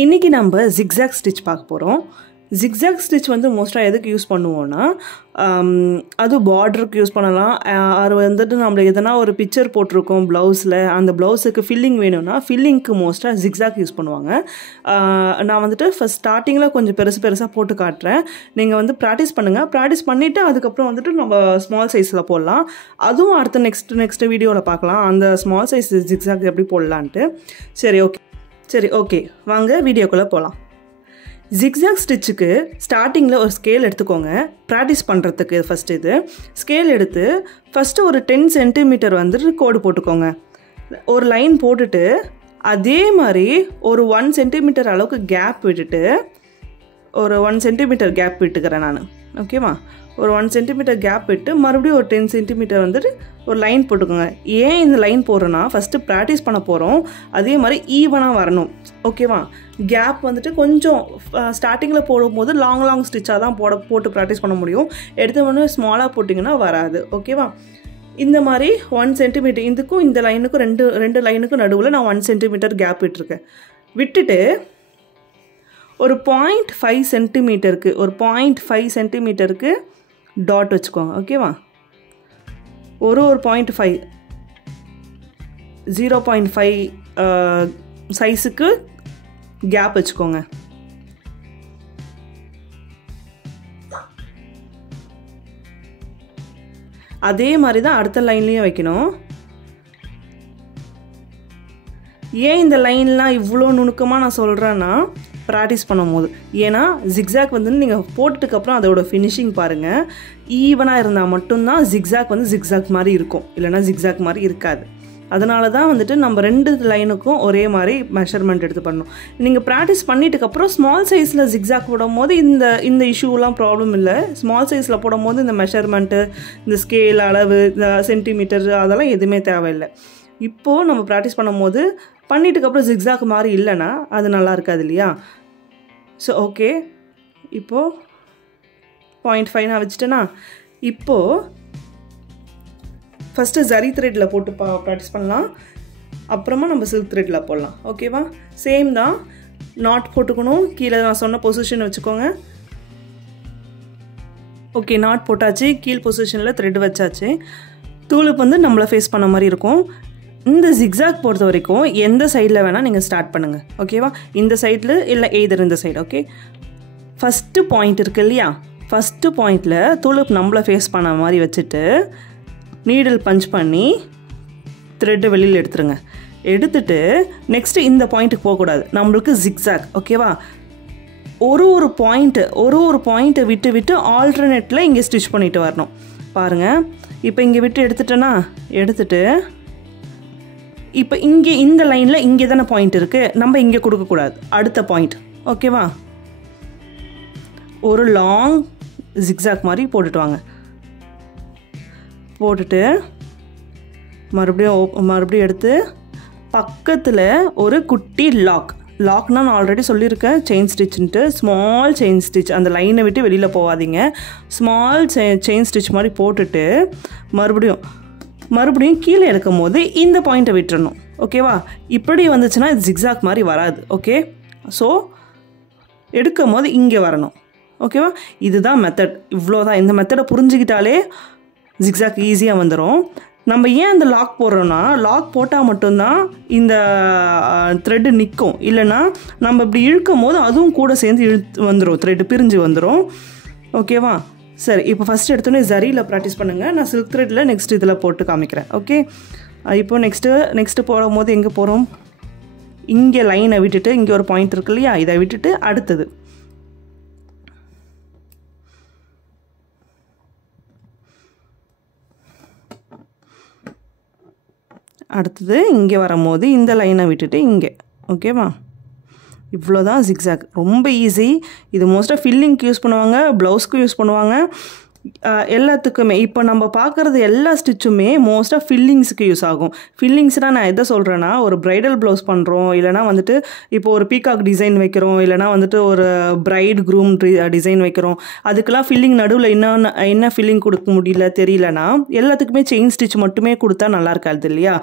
இன்றைக்கி நம்ம zigzag stitch பார்க்க போகிறோம். ஜிக்ஸாக் ஸ்டிச் வந்து மோஸ்ட்டாக எதுக்கு யூஸ் பண்ணுவோன்னா, அது பார்டருக்கு யூஸ் பண்ணலாம். அது வந்துட்டு நம்மளுக்கு எதனா ஒரு பிக்சர் போட்டிருக்கோம் ப்ளவுஸில், அந்த ப்ளவுஸுக்கு ஃபில்லிங் வேணும்னா ஃபில்லிங்க்கு மோஸ்ட்டாக ஜிக்ஸாக் யூஸ் பண்ணுவாங்க. நான் வந்துட்டு ஃபஸ்ட் ஸ்டார்டிங்கில் கொஞ்சம் பெருசாக போட்டு காட்டுறேன். நீங்கள் வந்து ப்ராக்டிஸ் பண்ணுங்கள். ப்ராக்டிஸ் பண்ணிவிட்டு அதுக்கப்புறம் வந்துட்டு நம்ம ஸ்மால் சைஸில் போடலாம். அதுவும் அடுத்த நெக்ஸ்ட் வீடியோவில் பார்க்கலாம், அந்த ஸ்மால் சைஸ் ஜிக்ஸாக் எப்படி போடலான்ட்டு. சரி ஓகே வாங்க வீடியோக்குள்ளே போகலாம். ஜிக்ஸாக் ஸ்டிச்சுக்கு ஸ்டார்டிங்கில் ஒரு ஸ்கேல் எடுத்துக்கோங்க. ப்ராக்டிஸ் பண்ணுறதுக்கு ஃபஸ்ட்டு இது ஸ்கேல் எடுத்து ஃபஸ்ட்டு ஒரு 10 சென்டிமீட்டர் வந்துட்டு கோடு போட்டுக்கோங்க. ஒரு லைன் போட்டுட்டு அதே மாதிரி ஒரு 1 சென்டிமீட்டர் அளவுக்கு கேப் விட்டுட்டு, ஒரு 1 சென்டிமீட்டர் கேப் விட்டுக்கிறேன் நான். ஓகேவா? ஒரு 1 சென்டிமீட்டர் கேப் விட்டு மறுபடியும் ஒரு 10 சென்டிமீட்டர் வந்துட்டு ஒரு லைன் போட்டுக்கோங்க. ஏன் இந்த லைன் போடுறோன்னா, ஃபஸ்ட்டு ப்ராக்டிஸ் பண்ண போகிறோம், அதே மாதிரி ஈவனாக வரணும். ஓகேவா? கேப் வந்துட்டு கொஞ்சம் ஸ்டார்டிங்கில் போடும்போது லாங் ஸ்டிச்சாக தான் போட்டு ப்ராக்டிஸ் பண்ண முடியும். எடுத்த உடனே ஸ்மாலாக போட்டிங்கன்னா வராது. ஓகேவா? இந்த மாதிரி 1 சென்டிமீட்டர் இதுக்கும் இந்த லைனுக்கும் ரெண்டு லைனுக்கும் நடுவில் நான் 1 சென்டிமீட்டர் கேப் விட்டுருக்கேன். விட்டுட்டு ஒரு 0.5 சென்டிமீட்டருக்கு டாட் வச்சுக்கோங்க. ஓகேவா? ஒரு 0.5 சைஸுக்கு கேப் வச்சுக்கோங்க. அதே மாதிரி தான் அடுத்த லைன்லேயும் வைக்கணும். ஏன் இந்த லைன்லாம் இவ்வளோ நுணுக்கமாக நான் சொல்கிறேன்னா, ப்ராக்டிஸ் பண்ணும் போது. ஏன்னா ஜிக்ஸாக் வந்து நீங்கள் போட்டதுக்கப்புறம் அதோட ஃபினிஷிங் பாருங்கள், ஈவனாக இருந்தால் மட்டும்தான் ஜிக்ஸாக் வந்து ஜிக்ஸாக் மாதிரி இருக்கும், இல்லைனா ஜிக்ஸாக் மாதிரி இருக்காது. அதனால தான் வந்துட்டு நம்ம 2 லைனுக்கும் ஒரே மாதிரி மெஷர்மெண்ட் எடுத்து பண்ணணும். நீங்கள் ப்ராக்டிஸ் பண்ணிட்டுக்கப்புறம் ஸ்மால் சைஸில் ஜிக்ஸாக் போடும் போது இந்த இஷ்யூலாம் ப்ராப்ளம் இல்லை. ஸ்மால் சைஸில் போடும் போது இந்த மெஷர்மெண்ட்டு, இந்த ஸ்கேல் அளவு, இந்த சென்டிமீட்டர் அதெல்லாம் எதுவுமே தேவையில்லை. இப்போது நம்ம ப்ராக்டிஸ் பண்ணும் போது பண்ணிட்டுக்கப்புறம் ஜிக்ஸாக் மாதிரி இல்லைன்னா அது நல்லா இருக்காது இல்லையா? ஸோ ஓகே, இப்போது 0.5 நான் வச்சுட்டேன்னா, இப்போது ஃபஸ்ட்டு ஜரி த்ரெட்டில் போட்டு ப்ராக்டிஸ் பண்ணலாம். அப்புறமா நம்ம சில்க் த்ரெட்டில் போடலாம். ஓகேவா? சேம் தான். நாட் போட்டுக்கணும். கீழே நான் சொன்ன பொசிஷன் வச்சுக்கோங்க. ஓகே, நாட் போட்டாச்சு. கீழ் பொசிஷனில் த்ரெட் வச்சாச்சு. தூளுக்கு வந்து நம்மளை ஃபேஸ் பண்ண மாதிரி இருக்கும். இந்த ஜிக்ஸாக் பொறுத்த வரைக்கும் எந்த சைடில் வேணால் நீங்கள் ஸ்டார்ட் பண்ணுங்கள். ஓகேவா? இந்த சைடில் இல்லை எய்தர் இந்த சைடு. ஓகே, ஃபஸ்ட்டு பாயிண்ட் இருக்குது இல்லையா? ஃபஸ்ட்டு பாயிண்டில் துளுப்பு நம்மளை ஃபேஸ் பண்ண மாதிரி வச்சுட்டு நீடில் பஞ்ச் பண்ணி த்ரெட்டை வெளியில் எடுத்துருங்க. எடுத்துட்டு நெக்ஸ்ட்டு இந்த பாயிண்ட்டுக்கு போகக்கூடாது, நம்மளுக்கு ஜிக்ஸாக். ஓகேவா? ஒரு பாயிண்ட்டை விட்டு ஆல்டர்னேட்டில் இங்கே ஸ்டிச் பண்ணிட்டு வரணும். பாருங்கள், இப்போ இங்கே விட்டு எடுத்துட்டேன்னா, எடுத்துட்டு இப்போ இங்கே இந்த லைனில் இங்கே தானே பாயிண்ட் இருக்குது, நம்ம இங்கே கொடுக்கக்கூடாது, அடுத்த பாயிண்ட். ஓகேவா? ஒரு லாங் ஜிக்ஸாக் மாதிரி போட்டுட்டு வாங்க. போட்டுட்டு மறுபடியும் எடுத்து பக்கத்தில் ஒரு குட்டி லாக்னால் நான் ஆல்ரெடி சொல்லியிருக்கேன், செயின் ஸ்டிச்சுன்ட்டு. ஸ்மால் செயின் ஸ்டிச், அந்த லைனை விட்டு வெளியில் போகாதீங்க. ஸ்மால் செயின் ஸ்டிச் மாதிரி போட்டுட்டு மறுபடியும் கீழே எடுக்கும் போது இந்த பாயிண்ட்டை விட்டுறணும். ஓகேவா? இப்படி வந்துச்சுன்னா இது ஜிக்ஸாக் மாதிரி வராது. ஓகே, ஸோ எடுக்கும் போது இங்கே வரணும். ஓகேவா? இதுதான் மெத்தட். இவ்வளோதான். இந்த மெத்தடை புரிஞ்சுக்கிட்டாலே ஜிக்ஸாக் ஈஸியாக வந்துடும். நம்ம ஏன் அந்த லாக் போடுறோன்னா, லாக் போட்டால் மட்டும்தான் இந்த த்ரெட்டு நிற்கும். இல்லைன்னா நம்ம இப்படி இழுக்கும் போது அதுவும் கூட சேர்ந்து வந்துடும், த்ரெட்டு பிரிஞ்சு வந்துடும். ஓகேவா? சரி, இப்போ ஃபஸ்ட்டு எடுத்தோன்னே ஜரியில் ப்ராக்டிஸ் பண்ணுங்கள். நான் சில்க் த்ரெட்டில் நெக்ஸ்ட் இதில் போட்டு காமிக்கிறேன். ஓகே, இப்போது நெக்ஸ்ட்டு போடும் போது எங்கே போகிறோம்? இங்கே லைனை விட்டுட்டு இங்கே ஒரு பாயிண்ட் இருக்கு இல்லையா, இதை விட்டுட்டு அடுத்தது இங்கே வரும்போது இந்த லைனை விட்டுட்டு இங்கே. ஓகேவா? இவ்வளோதான் ஜிக்ஸாக். ரொம்ப ஈஸி. இது மோஸ்ட்டாக ஃபில்லிங்க்கு யூஸ் பண்ணுவாங்க, ப்ளவுஸ்க்கு யூஸ் பண்ணுவாங்க. எல்லாத்துக்குமே இப்போ நம்ம பார்க்குறது எல்லா ஸ்டிச்சுமே மோஸ்ட்டாக ஃபில்லிங்ஸுக்கு யூஸ் ஆகும். ஃபில்லிங்ஸ்னால் நான் எதை சொல்கிறேன்னா, ஒரு ப்ரைடல் ப்ளவுஸ் பண்ணுறோம், இல்லைனா வந்துட்டு இப்போ ஒரு பீகாக் டிசைன் வைக்கிறோம், இல்லைனா வந்துட்டு ஒரு பிரைட் க்ரூம் டிசைன் வைக்கிறோம், அதுக்கெல்லாம் ஃபில்லிங் நடுவில் என்ன ஃபில்லிங் கொடுக்க முடியல தெரியலனா எல்லாத்துக்குமே செயின் ஸ்டிச் மட்டுமே கொடுத்தா நல்லா இருக்காது இல்லையா?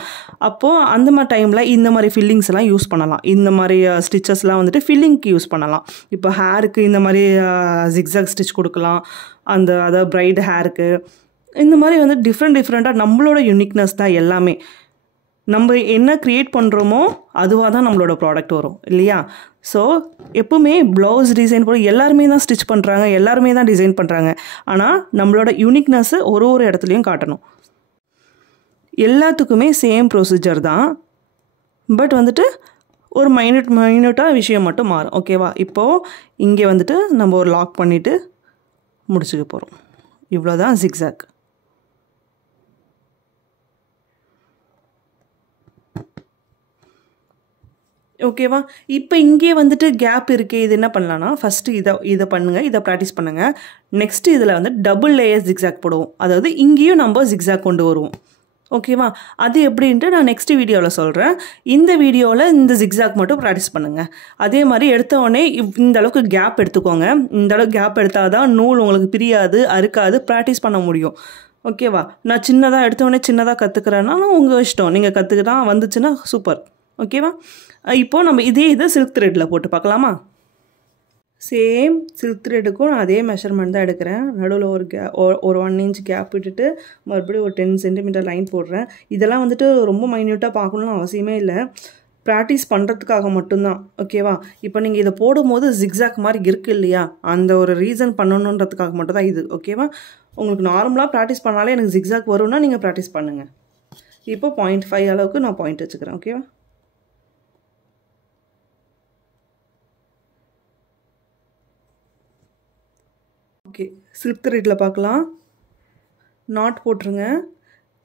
அப்போது அந்த மாதிரி டைமில் இந்த மாதிரி ஃபில்லிங்ஸ் எல்லாம் யூஸ் பண்ணலாம். இந்த மாதிரி ஸ்டிச்சஸ்லாம் வந்துட்டு ஃபில்லிங்க்கு யூஸ் பண்ணலாம். இப்போ ஹேருக்கு இந்த மாதிரி ஜிக்ஸாக் ஸ்டிச் கொடுக்கலாம், அதாவது பிரைட் ஹேருக்கு. இந்த மாதிரி வந்து டிஃப்ரெண்ட்டாக நம்மளோட யூனிக்னஸ் தான் எல்லாமே. நம்ம என்ன க்ரியேட் பண்ணுறோமோ அதுவாக தான் நம்மளோட ப்ராடக்ட் வரும் இல்லையா? ஸோ எப்போவுமே ப்ளவுஸ் டிசைன் போல எல்லாருமே தான் ஸ்டிச் பண்ணுறாங்க, எல்லாருமே தான் டிசைன் பண்ணுறாங்க. ஆனால் நம்மளோட யூனிக்னஸ்ஸு ஒரு இடத்துலையும் காட்டணும். எல்லாத்துக்குமே சேம் ப்ரொசீஜர் தான், பட் வந்துட்டு ஒரு மைன்யூட்டாக விஷயம் மட்டும் மாறும். ஓகேவா? இப்போது இங்கே வந்துட்டு நம்ம ஒரு லாக் பண்ணிவிட்டு முடிச்சுக்க போகிறோம். இவ்வளோதான் ஜிக்ஸாக். ஓகேவா? இப்போ இங்கே வந்துட்டு கேப் இருக்குது. இது என்ன பண்ணலான்னா, ஃபஸ்ட்டு இதை பண்ணுங்கள், இதை ப்ராக்டிஸ் பண்ணுங்கள். நெக்ஸ்ட்டு இதில் வந்து டபுள் லேயர் ஜிக்ஸாக் போடுவோம். அதாவது இங்கேயும் நம்ம ஜிக்ஸாக் கொண்டு வருவோம். ஓகேவா? அது எப்படின்ட்டு நான் நெக்ஸ்ட் வீடியோவில் சொல்கிறேன். இந்த வீடியோவில் இந்த ஜிக்ஸாக் மட்டும் ப்ராக்டிஸ் பண்ணுங்கள். அதே மாதிரி எடுத்தோடனே இந்த அளவுக்கு கேப் எடுத்துக்கோங்க. இந்த அளவுக்கு கேப் எடுத்தால் தான் நூல் உங்களுக்கு பிரியாது, அறுக்காது, ப்ராக்டிஸ் பண்ண முடியும். ஓகேவா? நான் சின்னதாக எடுத்தோடனே சின்னதாக கற்றுக்கிறேன்னாலும் உங்கள் இஷ்டம். நீங்கள் கற்றுக்கிட்டா வந்துச்சுன்னா சூப்பர். ஓகேவா? இப்போது நம்ம இதை சில்க் த்ரெட்டில் போட்டு பார்க்கலாமா? சேம் சில்க் த்ரெட்டுக்கும் நான் அதே மெஷர்மெண்ட் தான் எடுக்கிறேன். நடுவில் ஒரு 1 inch கேப் விட்டுட்டு மறுபடியும் ஒரு 10 cm லைன் போடுறேன். இதெல்லாம் வந்துட்டு ரொம்ப மைன்யூட்டாக பார்க்கணும்னு அவசியமே இல்லை, ப்ராக்டிஸ் பண்ணுறதுக்காக மட்டும்தான். ஓகேவா? இப்போ நீங்கள் இதை போடும்போது ஜிக்ஸாக் மாதிரி இருக்குது இல்லையா? அந்த ஒரு ரீசன் பண்ணணுன்றதுக்காக மட்டும் தான் இது. ஓகேவா? உங்களுக்கு நார்மலாக ப்ராக்டிஸ் பண்ணாலே எனக்கு ஜிக்ஸாக் வரும்னா நீங்கள் ப்ராக்டிஸ் பண்ணுங்கள். இப்போ 0.5 அளவுக்கு நான் பாயிண்ட் வச்சுக்கிறேன். ஓகேவா? ஓகே, சில்க் த்ரெட்டில் பார்க்கலாம். நாட் போட்டுருங்க.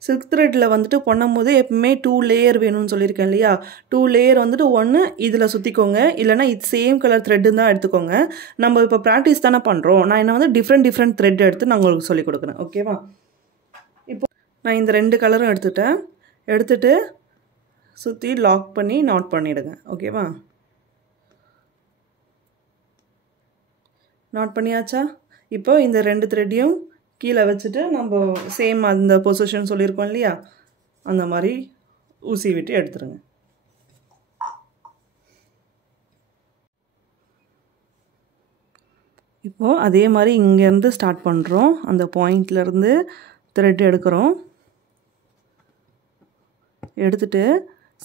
சில்க் த்ரெட்டில் வந்துட்டு பண்ணும்போது எப்பவுமே 2 லேயர் வேணும்னு சொல்லியிருக்கேன் இல்லையா? 2 லேயர் வந்துட்டு ஒன்று இதில் சுற்றிக்கோங்க, இல்லைனா இது சேம் கலர் த்ரெட்டு தான் எடுத்துக்கோங்க. நம்ம இப்போ ப்ராக்டிஸ் தானே பண்ணுறோம். நான் என்ன வந்து டிஃப்ரெண்ட் த்ரெட் எடுத்து நான் உங்களுக்கு சொல்லிக் கொடுக்குறேன். ஓகேவா? இப்போ நான் இந்த 2 கலரும் எடுத்துட்டு சுற்றி லாக் பண்ணி நாட் பண்ணிவிடுங்க. ஓகேவா? நாட் பண்ணியாச்சா? இப்போ இந்த 2 த்ரெட்டையும் கீழே வச்சுட்டு நம்ம சேம் அந்த பொசிஷன் சொல்லியிருக்கோம் இல்லையா? அந்த மாதிரி ஊசி விட்டு எடுத்துருங்க. இப்போது அதே மாதிரி இங்கேருந்து ஸ்டார்ட் பண்ணுறோம். அந்த பாயிண்ட்லேருந்து த்ரெட் எடுக்கிறோம். எடுத்துட்டு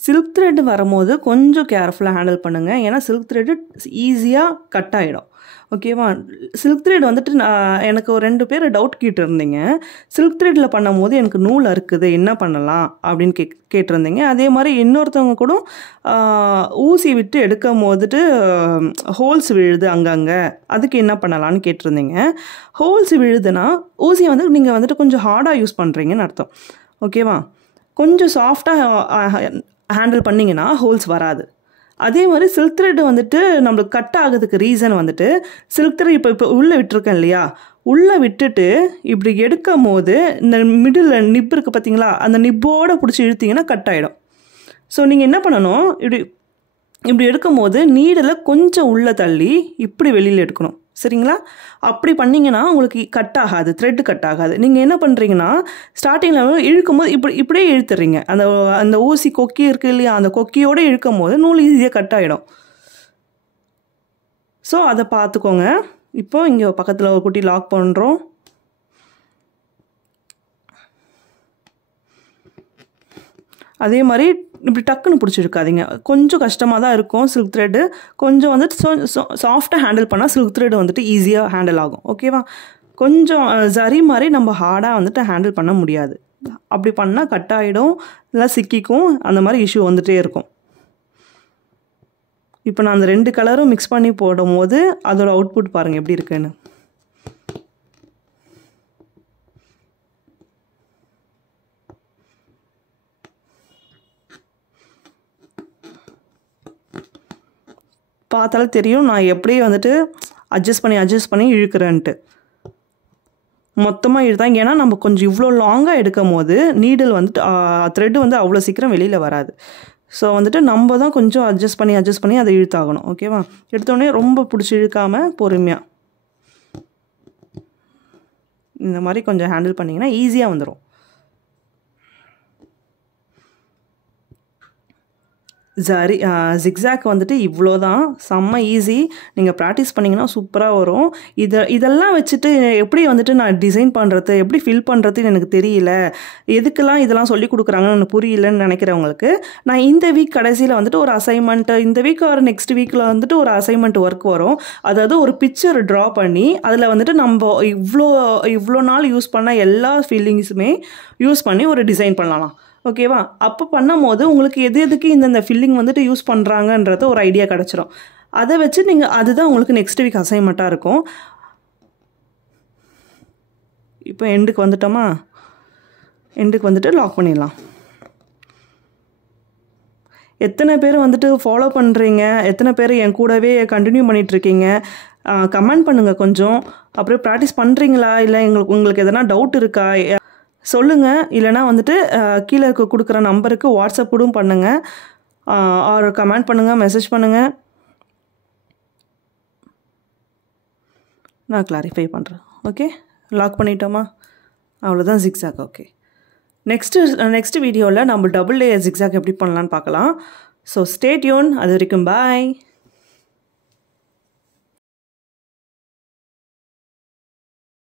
சில்க் த்ரெட் வரும்போது கொஞ்சம் கேர்ஃபுல்லாக ஹேண்டில் பண்ணுங்கள். ஏன்னா சில்க் த்ரெட்டு ஈஸியாக கட் ஆகிடும். ஓகேவா? சில்க் த்ரெட் வந்துட்டு எனக்கு ஒரு 2 பேர் டவுட் கேட்டிருந்தீங்க. சில்க் த்ரெட்டில் பண்ணும்போது எனக்கு நூல் அறுக்குது, என்ன பண்ணலாம் அப்படின்னு கேட்டிருந்தீங்க. அதே மாதிரி இன்னொருத்தவங்க கூட ஊசி விட்டு எடுக்கும் போதுட்டு ஹோல்ஸ் விழுது அங்கங்கே, அதுக்கு என்ன பண்ணலான்னு கேட்டிருந்தீங்க. ஹோல்ஸ் விழுதுன்னா ஊசியை வந்து நீங்கள் வந்துட்டு கொஞ்சம் ஹார்டாக யூஸ் பண்ணுறீங்கன்னு அர்த்தம். ஓகேவா? கொஞ்சம் சாஃப்டாக ஹேண்டில் பண்ணிங்கன்னா ஹோல்ஸ் வராது. அதே மாதிரி சில்க் த்ரெட் வந்துட்டு நம்மளுக்கு கட் ஆகுறதுக்கு ரீசன் வந்துட்டு சில்க் த்ரெட் இப்போ உள்ளே விட்டுருக்கேன் இல்லையா? உள்ளே விட்டுட்டு இப்படி எடுக்கும் போது இந்த மிடில் நிப் இருக்குது பார்த்தீங்களா? அந்த நிப்போடு பிடிச்சி இழுத்திங்கன்னா கட் ஆகிடும். ஸோ நீங்கள் என்ன பண்ணணும், இப்படி எடுக்கும் போது நீடலை கொஞ்சம் உள்ளே தள்ளி இப்படி வெளியில் எடுக்கணும். சரிங்களா? அப்படி பண்ணிங்கன்னா உங்களுக்கு கட் ஆகாது, த்ரெட்டு கட் ஆகாது. நீங்கள் என்ன பண்ணுறீங்கன்னா ஸ்டார்டிங்கில் இழுக்கும் போது இப்படியே இழுத்துறீங்க. அந்த ஊசி கொக்கி இருக்குது இல்லையா? அந்த கொக்கியோடு இழுக்கும் போது நூல் ஈஸியாக கட் ஆகிடும். ஸோ அதை பார்த்துக்கோங்க. இப்போது இங்கே பக்கத்தில் ஒரு குட்டி லாக் பண்ணுறோம். அதே மாதிரி இப்படி டக்குன்னு பிடிச்சிருக்காதீங்க. கொஞ்சம் கஷ்டமாக தான் இருக்கும் சில்க் த்ரெட்டு. கொஞ்சம் வந்துட்டு சாஃப்டாக ஹேண்டில் பண்ணால் சில்க் த்ரெட் வந்துட்டு ஈஸியாக ஹேண்டில் ஆகும். ஓகேவா? கொஞ்சம் சரி மாதிரி நம்ம ஹார்டாக வந்துட்டு ஹேண்டில் பண்ண முடியாது. அப்படி பண்ணால் கட் ஆகிடும், இல்லை சிக்கிக்கும், அந்த மாதிரி இஷ்யூ வந்துகிட்டே இருக்கும். இப்போ நான் அந்த 2 கலரும் மிக்ஸ் பண்ணி போடும்போது அதோட அவுட்புட் பாருங்கள் எப்படி இருக்குன்னு. பார்த்தாலும் தெரியும் நான் எப்படியே வந்துட்டு அட்ஜஸ்ட் பண்ணி இழுக்கிறேன்ட்டு. மொத்தமாக இழுத்தாங்க. ஏன்னா நம்ம கொஞ்சம் இவ்வளோ லாங்காக எடுக்கும் போது நீடில் வந்துட்டு த்ரெட்டு வந்து அவ்வளோ சீக்கிரம் வெளியில் வராது. ஸோ வந்துட்டு நம்ம தான் கொஞ்சம் அட்ஜஸ்ட் பண்ணி அதை இழுத்தாகணும். ஓகேவா? எடுத்தோடனே ரொம்ப பிடிச்சி இழுக்காமல் பொறுமையாக இந்த மாதிரி கொஞ்சம் ஹேண்டில் பண்ணிங்கன்னா ஈஸியாக வந்துடும். ஜிக்ஸாக் வந்துட்டு இவ்வளோ தான், செம்ம ஈஸி. நீங்கள் ப்ராக்டிஸ் பண்ணிங்கன்னா சூப்பராக வரும். இதெல்லாம் வச்சுட்டு எப்படி வந்துட்டு நான் டிசைன் பண்ணுறது, எப்படி ஃபில் பண்ணுறதுன்னு எனக்கு தெரியல, எதுக்கெல்லாம் இதெல்லாம் சொல்லி கொடுக்குறாங்கன்னு எனக்கு புரியலன்னு நினைக்கிறவங்களுக்கு நான் இந்த வீக் கடைசியில் வந்துட்டு ஒரு அசைன்மெண்ட்டு, இந்த வீக் ஒரு நெக்ஸ்ட் வீக்கில் வந்துட்டு ஒரு அசைன்மெண்ட் ஒர்க் வரும். அதாவது ஒரு பிக்சர் ட்ரா பண்ணி அதில் வந்துட்டு நம்ம இவ்வளோ நாள் யூஸ் பண்ண எல்லா ஃபீலிங்ஸுமே யூஸ் பண்ணி ஒரு டிசைன் பண்ணலாம். ஓகேவா? அப்போ பண்ணும் போது உங்களுக்கு எதுக்கு இந்த ஃபில்லிங் வந்துட்டு யூஸ் பண்ணுறாங்கன்றது ஒரு ஐடியா கிடச்சிரும். அதை வச்சு நீங்கள் அதுதான் உங்களுக்கு நெக்ஸ்ட் வீக் அசைன்மெண்ட்டாக இருக்கும். இப்போ எண்டுக்கு வந்துட்டோமா? எண்டுக்கு வந்துட்டு லாக் பண்ணிடலாம். எத்தனை பேர் வந்துட்டு ஃபாலோ பண்ணுறீங்க, எத்தனை பேர் என் கூடவே கண்டினியூ பண்ணிகிட்ருக்கீங்க, கமெண்ட் பண்ணுங்கள் கொஞ்சம். அப்புறம் ப்ராக்டிஸ் பண்ணுறீங்களா, இல்லை உங்களுக்கு எதனா டவுட் இருக்கா சொல்லுங்கள். இல்லைனா வந்துட்டு கீழே கொடுக்குற நம்பருக்கு வாட்ஸ்அப் கூட பண்ணுங்கள், ஆர் கமெண்ட் பண்ணுங்கள், மெசேஜ் பண்ணுங்கள், நான் கிளாரிஃபை பண்ணுறேன். ஓகே, லாக் பண்ணிட்டோமா? அவ்வளோதான் ஜிக்ஸாக். ஓகே, நெக்ஸ்ட் வீடியோவில் நம்ம டபுள் லேயர் ஜிக்ஸாக் எப்படி பண்ணலான்னு பார்க்கலாம். So stay tune. அது வரைக்கும் பாய்.